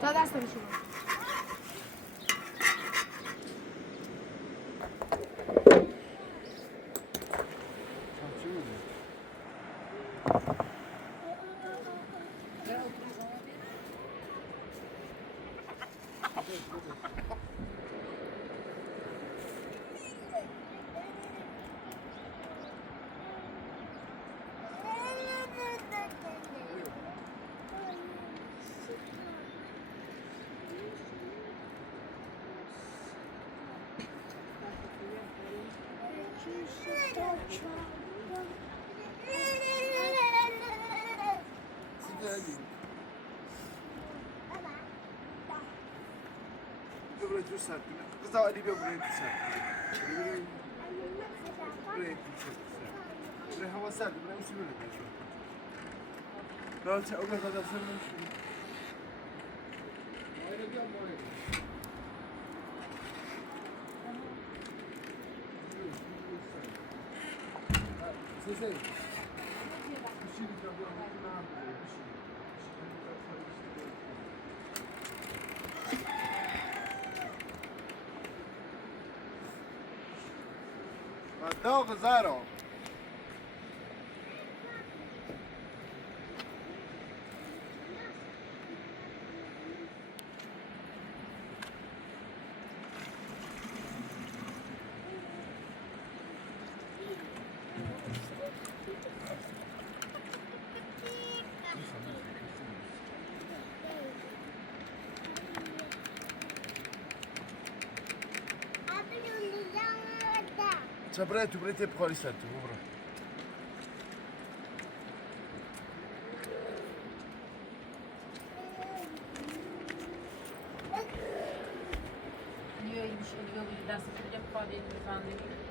تا دست بشون تو سر زادی بیا برای تو سر برای تو سر برای هوا سرد برای اون سیبره بشون راحت اوگه زاده سر نمیشونی مایره بیا مایره سیزه بشیری جا بیا نام بره بشیری داغ زارو Sabrei, tu brete bخاری سر تو برو. Niye iyi bir şey diyor bu dersi yapacak ifade ediyor falan dedi.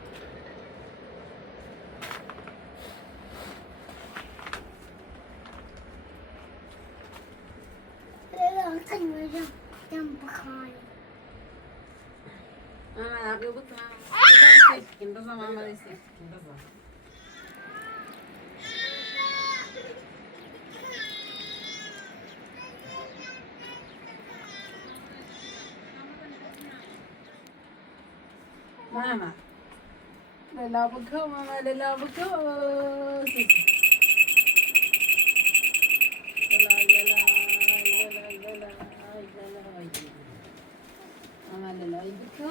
Ama abi bu tamam. Bu da seçkin, bu zaman da seçkin, bu zaman. Mama. Lala bako, mama lala bako. Mama lala bako.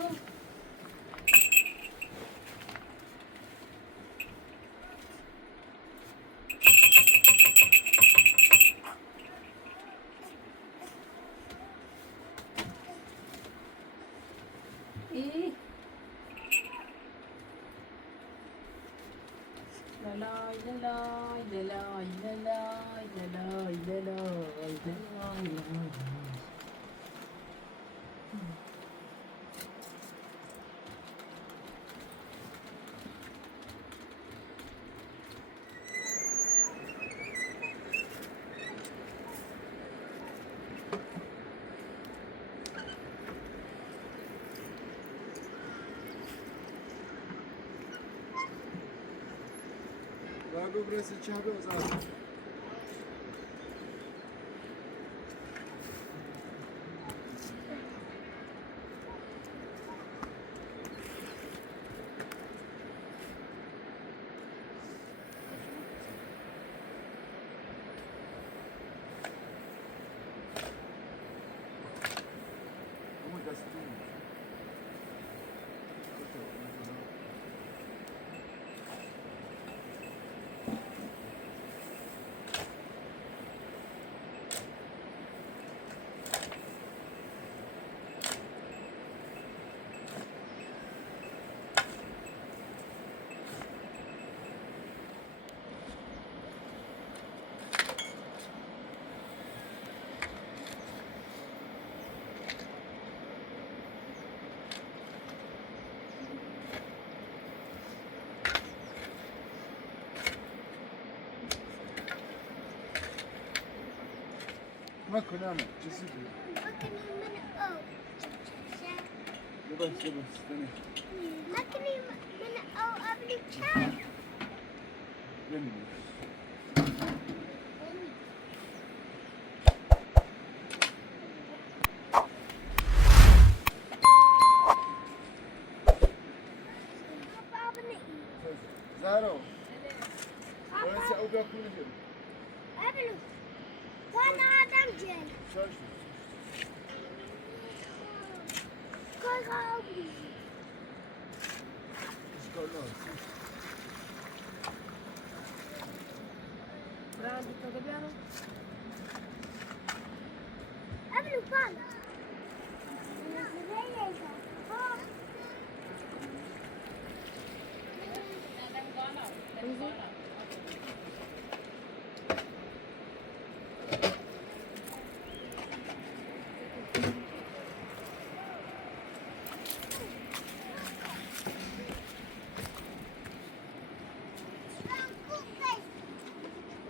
Lago burası çabe o zaman. ما كنا عمل جسدي لبس استني لكني من أو قبل كان مني واسه او بياكل نجم قبله وانا ادم جن شاش كل قبلي ايش قالوا Grande, sto dobbiamo? قبله فعلا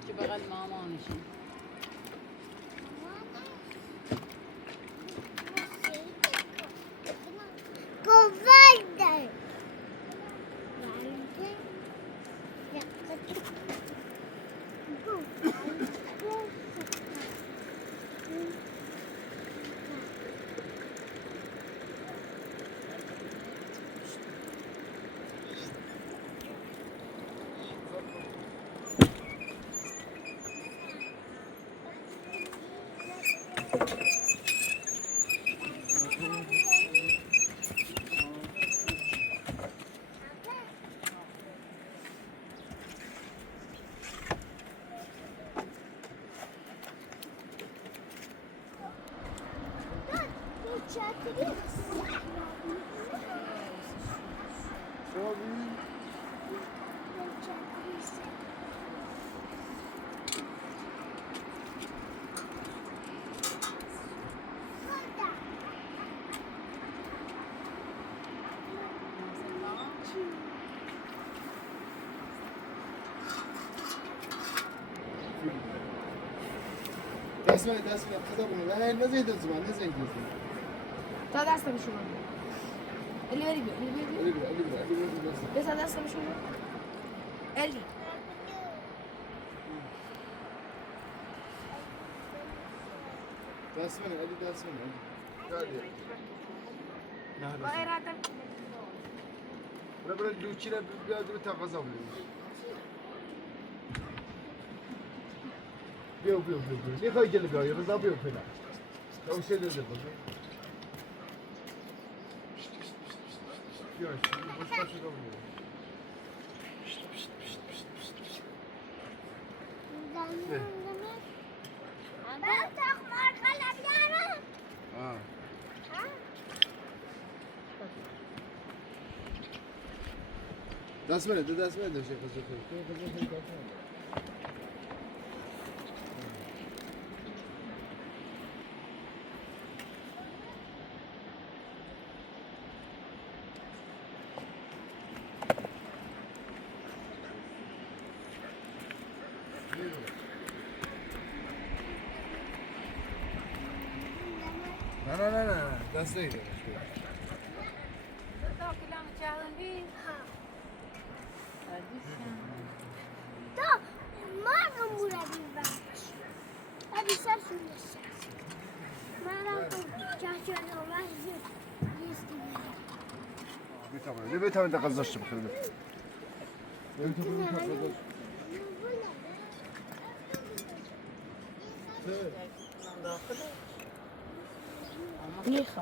Ci بغل ماما نشي. كوفايدر شو بي اسمع خذوا لا نزيد الزمان نزيد الزمان تا دستم شما الی بری بیا الی بری بیا بس دستم شما الی دست من علی دست من علی با ارادم برا لوچی را بیاد رو تقاضا بده بیا میخوای گل بیای رضا بیا فعلا تو سه دل بده بیا باش باش رو دست منه دست منه داشته خود نه دست نگیره تا کلام چاهندی؟ تو ما مورا بیبرش ابی سر سویش ما چاچو نوازی بيتها تقزش بخير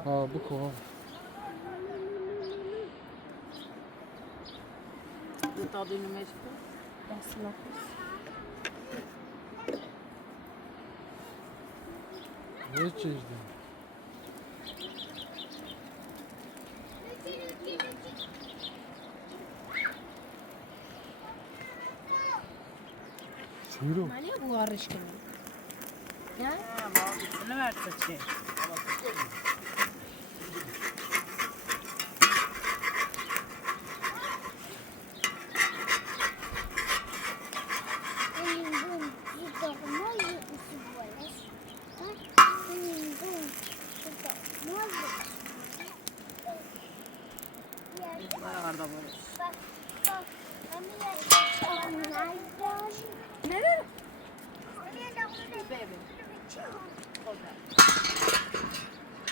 ها بكو تعطيني ماشي ne çeşdi? Şuyru. معنی بوارش کنم نه نه مرد چه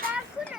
Bakuna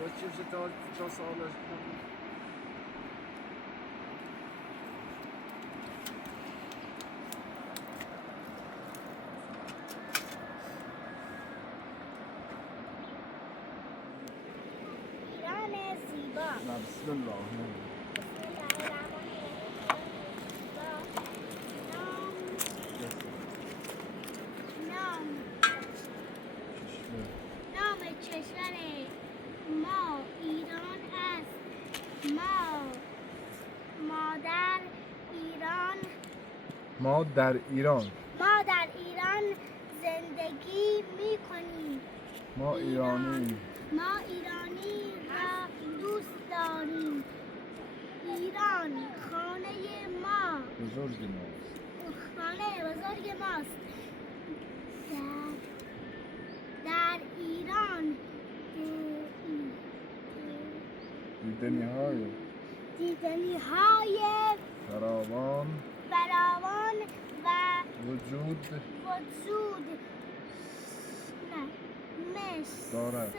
Bakayım işte ta sağlar. ایران زیبا بسم الله. بسم الله الرحمن الرحیم. نام کشور ما ایران است. ما در ایران زندگی میکنیم. ما ایرانی ما ایرانی را دوست داریم. ایران خانه بزرگ ماست. بزرگ ماست. در ایران دیدنی های فراوان و وجود دارد.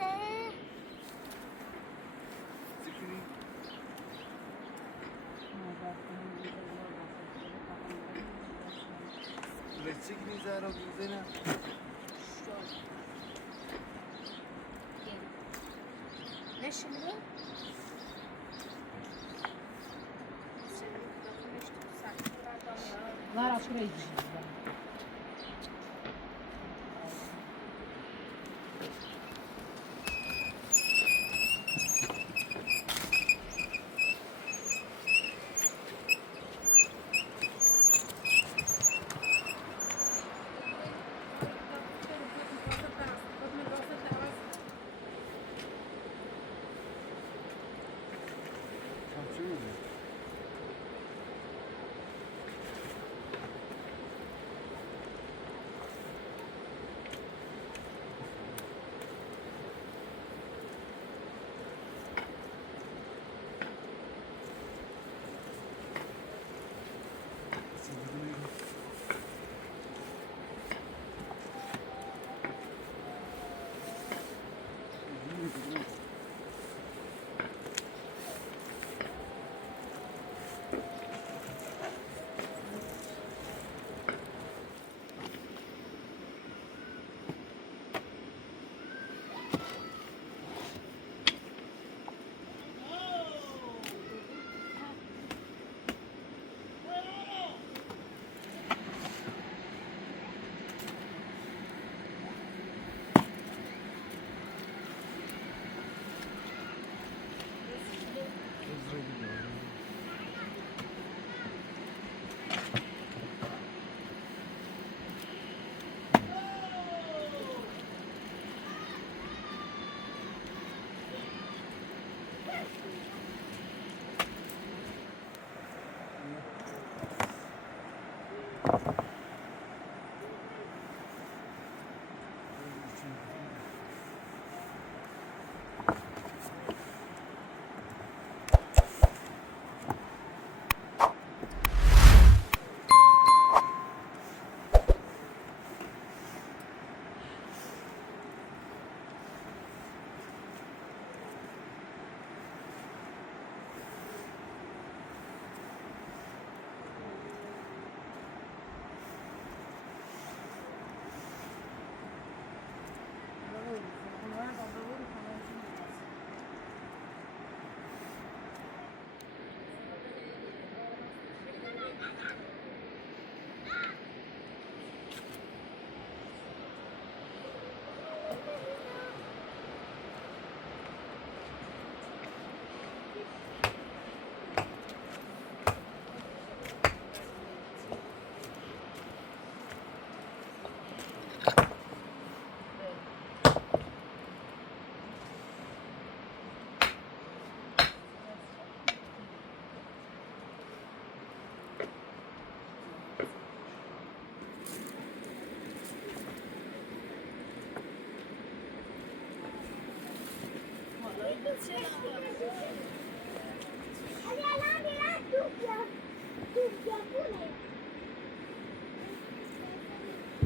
مثل Ne şimdi? Lara şuraya gideceğiz.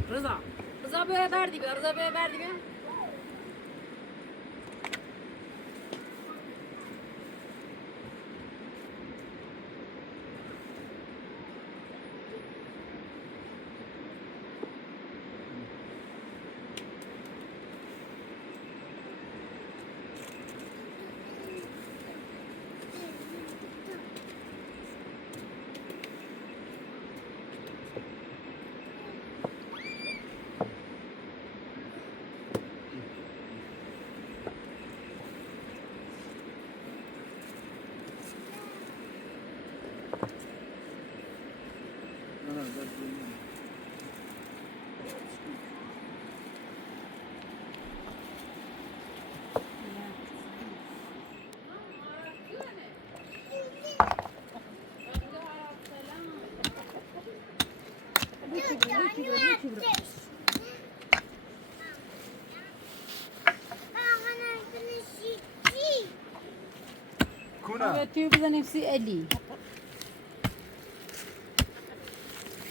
Rıza. Rıza böyle verdi bir. Rıza böyle verdi bir. كونا يوتيوب إذا نفسي ألي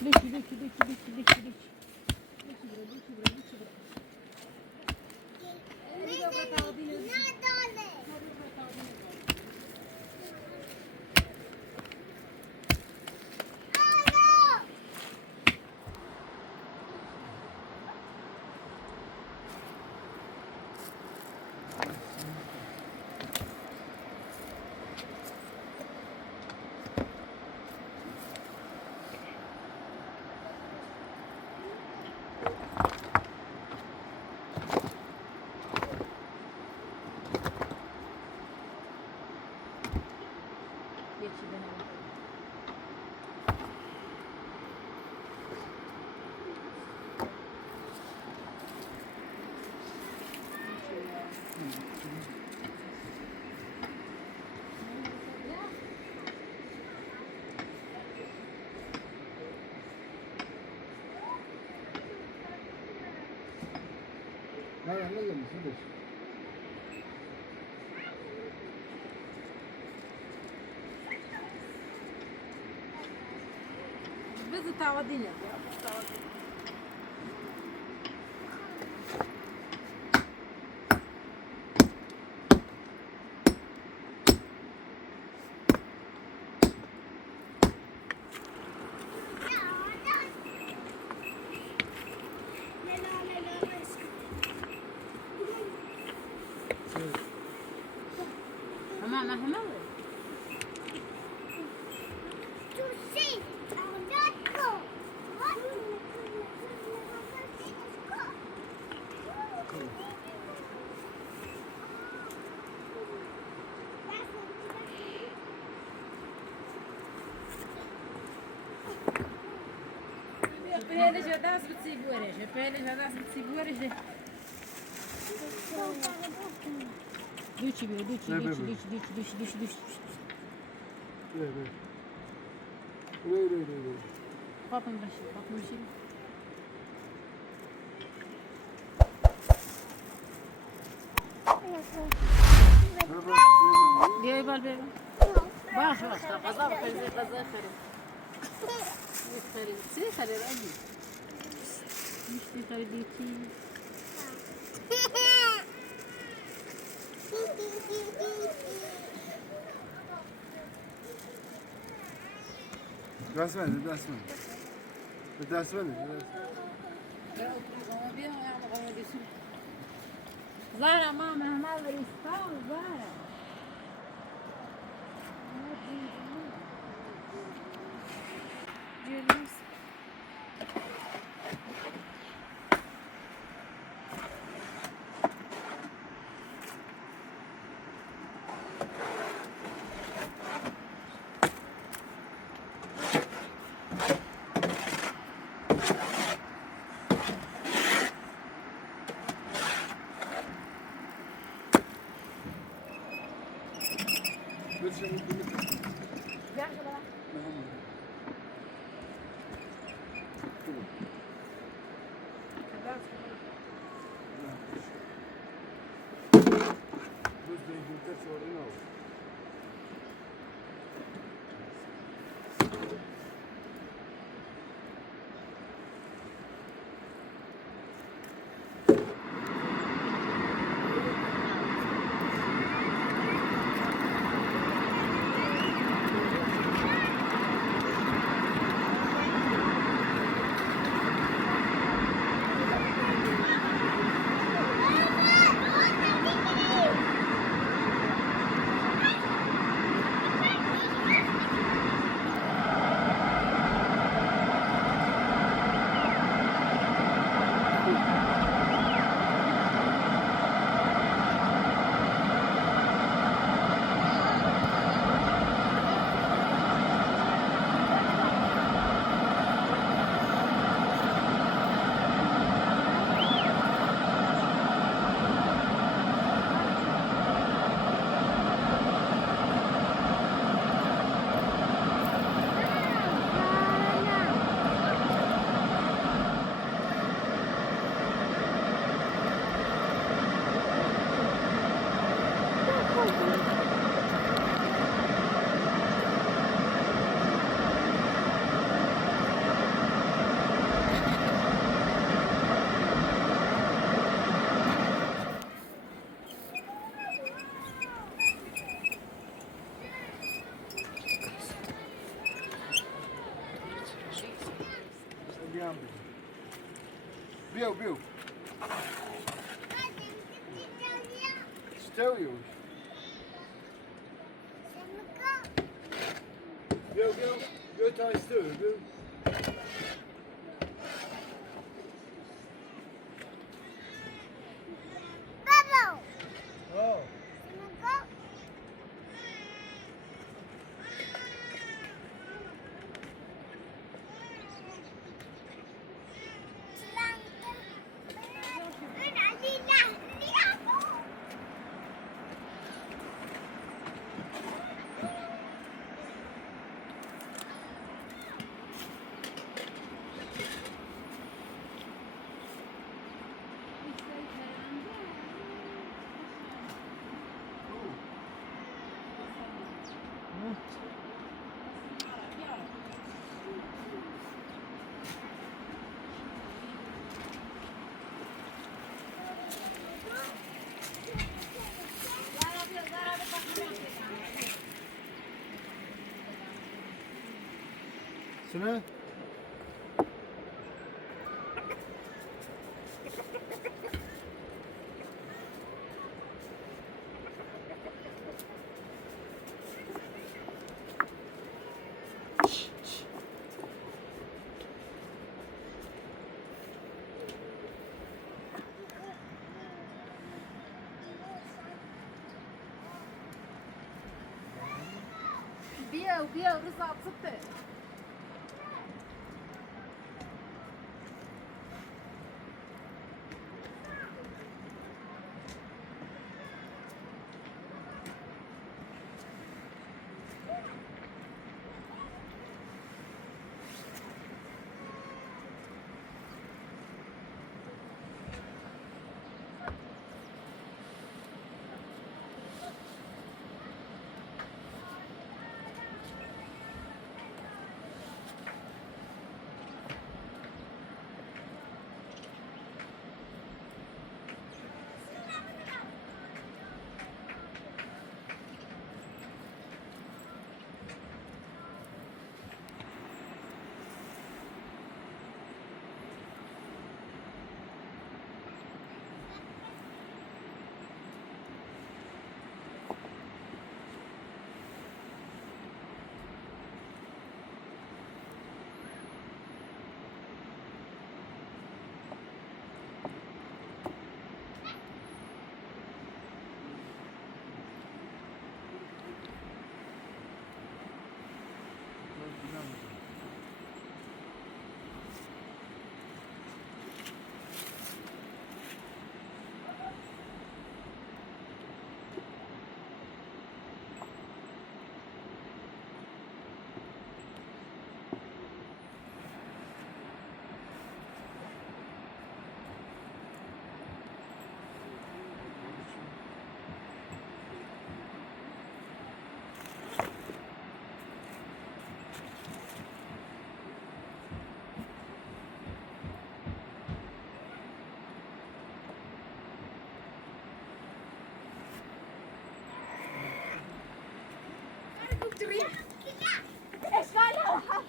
ليش لا لا لا لا بس تعودينا ما ليش هداس بتسيب ورشه ليش هداس بتسيب ورشه دوشي بيه دوشي فاطمة ماشي دي بالبيبي باش قضاء قضاء خير سي خير أجي مش خير ديتي زهرة ماما ما بريستان زهرة Bił. Stereo. Bił. Götür stereo. Bubble. Oh. Sana? بيا ورزع صدق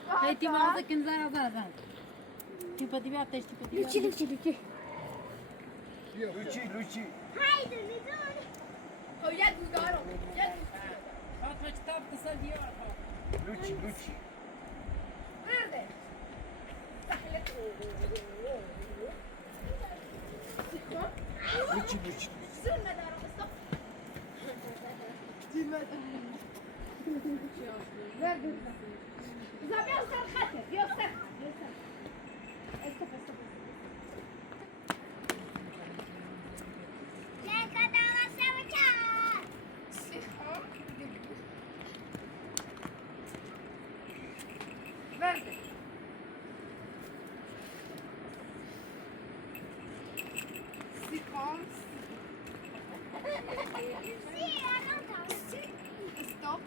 هاي تي مازه كنزار زار تي بدي بيعطيش تي بدي Lüçi. Luci. هو يد وداره يد. فاطمه كتاب تصل ديار Luci. Nerede? Sahlet. Luci. Sürme de aramızda. Nerede? Zabia sarkate. Göster. Estop. Verde. Sikons. Stop.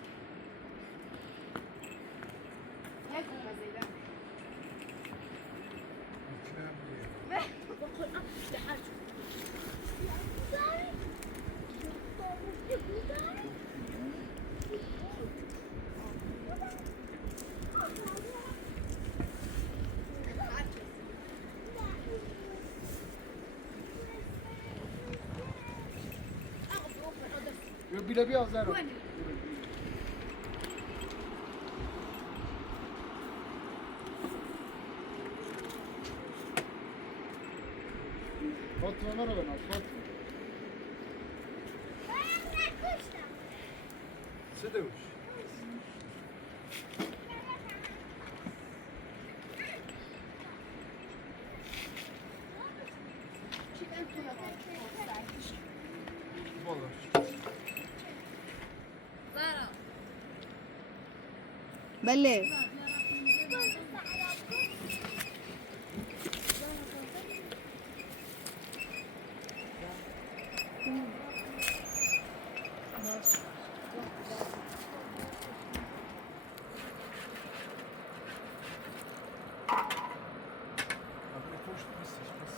Ne kırmızıydı? Ve Yok bile bir az daha. Fatma merhaba Fatma. Co demiş? Vallahi. Zara. بلي Abi koştu biz seçmez.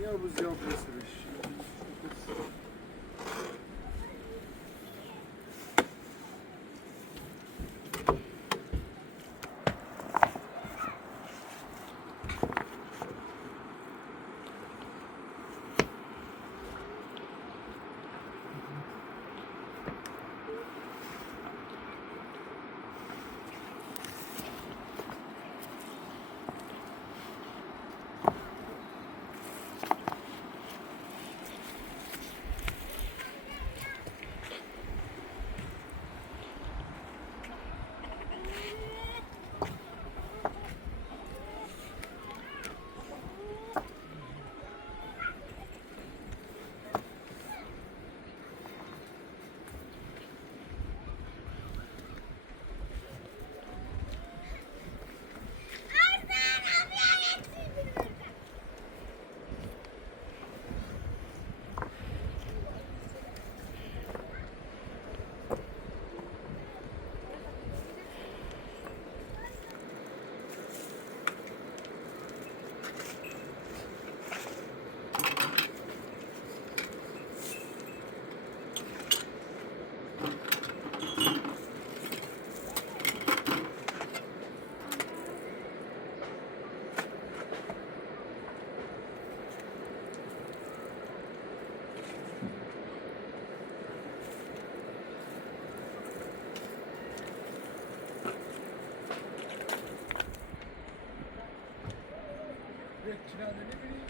Я бы взял пресыщи. Çırağı ne bileyim.